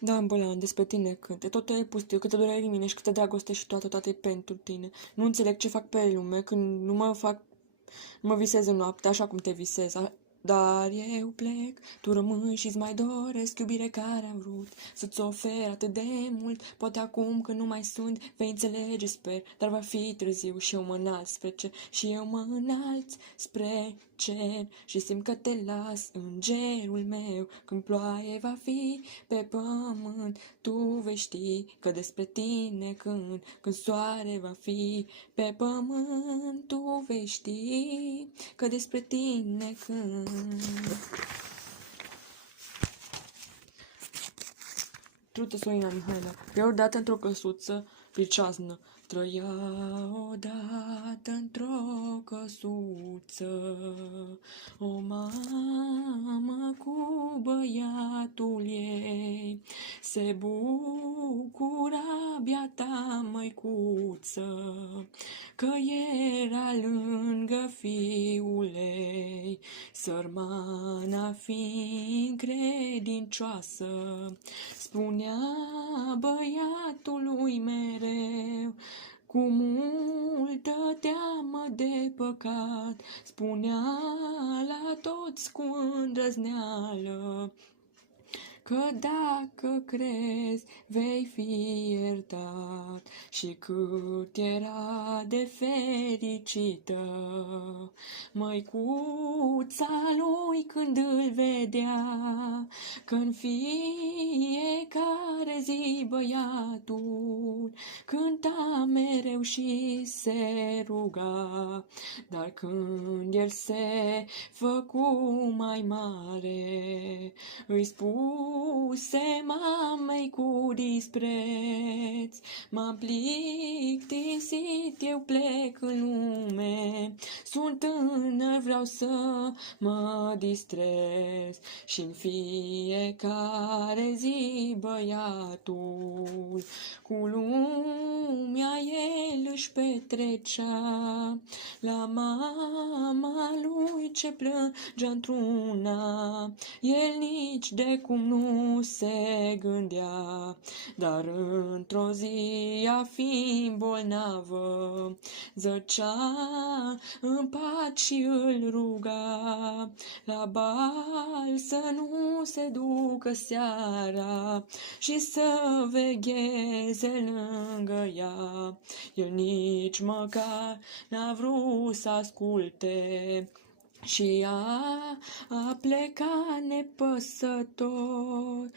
Da, Bălan, despre tine cânte. Tot e pustiu, câtă durere în mine și câtă dragoste și toate pentru tine. Nu înțeleg ce fac pe lume când nu mă visez în noapte așa cum te visez. Dar eu plec, tu rămâi și-ți mai doresc iubire care am vrut să-ți ofer atât de mult. Poate acum că nu mai sunt, vei înțelege, sper, dar va fi târziu și eu mă înalț spre cer. Și eu mă înalț spre cer și simt că te las în gerul meu. Când ploaie va fi pe pământ, tu vei ști că despre tine când soare va fi pe pământ, tu vei ști că despre tine cânt. Trută Soina Mihaela. Pe odată într-o căsuță priceaznă trăia odată într-o căsuță o mamă cu băiatul ei. Se bucura biata măicuță că era lângă fiul ei. Sărmana fiind credincioasă, spunea băiatului mereu, cu multă teamă de păcat, spunea la toți cu îndrăzneală, că dacă crezi vei fi iertat. Și cât era de fericită măicuța lui când îl vedea, că în fiecare zi băiatul cânta mereu și se ruga. Dar când el se făcu mai mare, îi spuse mamei cu dispreț, m-am plictisit, eu plec în lume, sunt tânăr, vreau să mă distrez. Și-n fiecare zi băiatul cu lumea el își petrecea. La mama lui ce plângea într-una, el nici de cum nu se gândea. Dar într-o zi, a fiind bolnavă, zăcea în pat și îl ruga la bal să nu se ducă seara și să vegheze lângă ea. El nici măcar n-a vrut să asculte și a plecat nepăsător